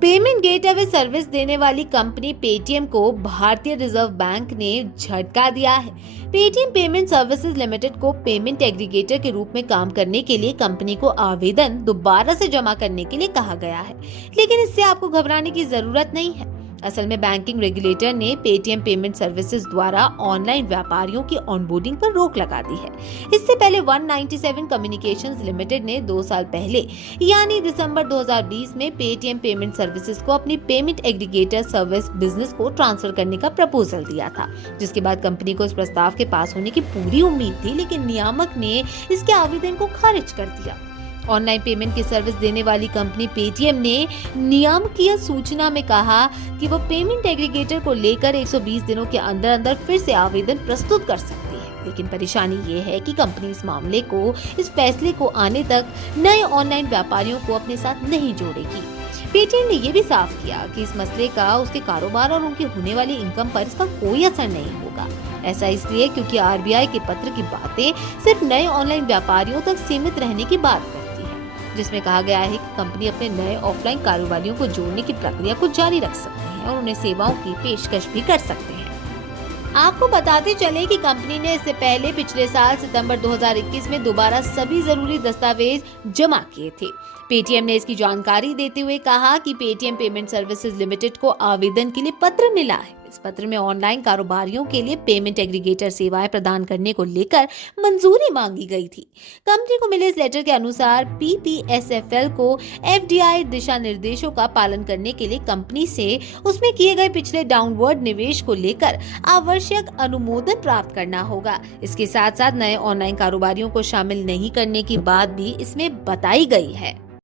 Payment gateway service देने वाली company Paytm को भारतीय रिजर्व बैंक ने झटका दिया है। पेटीएम पेमेंट सर्विसेज लिमिटेड को पेमेंट एग्रीगेटर के रूप में काम करने के लिए कंपनी को आवेदन दोबारा से जमा करने के लिए कहा गया है, लेकिन इससे आपको घबराने की जरूरत नहीं है। असल में बैंकिंग रेगुलेटर ने पेटीएम पेमेंट सर्विसेज द्वारा ऑनलाइन व्यापारियों की ऑनबोर्डिंग पर रोक लगा दी है। इससे पहले 197 कम्युनिकेशंस लिमिटेड ने 2 साल पहले यानी दिसंबर 2020 में पेटीएम पेमेंट सर्विसेज को अपनी पेमेंट एग्रीगेटर सर्विस बिजनेस को ट्रांसफर करने का प्रपोजल दिया था, जिसके बाद कंपनी को इस प्रस्ताव के पास होने की पूरी उम्मीद थी, लेकिन नियामक ने इसके आवेदन को खारिज कर दिया। ऑनलाइन पेमेंट की सर्विस देने वाली कंपनी पेटीएम ने नियामकीय सूचना में कहा कि वो पेमेंट एग्रीगेटर को लेकर 120 दिनों के अंदर अंदर फिर से आवेदन प्रस्तुत कर सकती है, लेकिन परेशानी ये है कि कंपनी इस फैसले को आने तक नए ऑनलाइन व्यापारियों को अपने साथ नहीं जोड़ेगी। पेटीएम ने यह भी साफ किया कि इस मसले का उसके कारोबार और उनकी होने वाली इनकम पर इसका कोई असर नहीं होगा। ऐसा इसलिए क्योंकि आरबीआई के पत्र की बातें सिर्फ नए ऑनलाइन व्यापारियों तक सीमित रहने की बात करती है, जिसमें कहा गया है कि कंपनी अपने नए ऑफलाइन कारोबारियों को जोड़ने की प्रक्रिया को जारी रख सकते हैं और उन्हें सेवाओं की पेशकश भी कर सकते हैं। आपको बताते चले कि कंपनी ने इससे पहले पिछले साल सितंबर 2021 में दोबारा सभी जरूरी दस्तावेज जमा किए थे। पेटीएम ने इसकी जानकारी देते हुए कहा कि पेटीएम पेमेंट सर्विसेज लिमिटेड को आवेदन के लिए पत्र मिला है। इस पत्र में ऑनलाइन कारोबारियों के लिए पेमेंट एग्रीगेटर सेवाएं प्रदान करने को लेकर मंजूरी मांगी गई थी। कंपनी को मिले इस लेटर के अनुसार पीपीएसएफएल को एफडीआई दिशा निर्देशों का पालन करने के लिए कंपनी से उसमें किए गए पिछले डाउनवर्ड निवेश को लेकर आवश्यक अनुमोदन प्राप्त करना होगा। इसके साथ साथ नए ऑनलाइन कारोबारियों को शामिल नहीं करने की बात भी इसमें बताई गई है।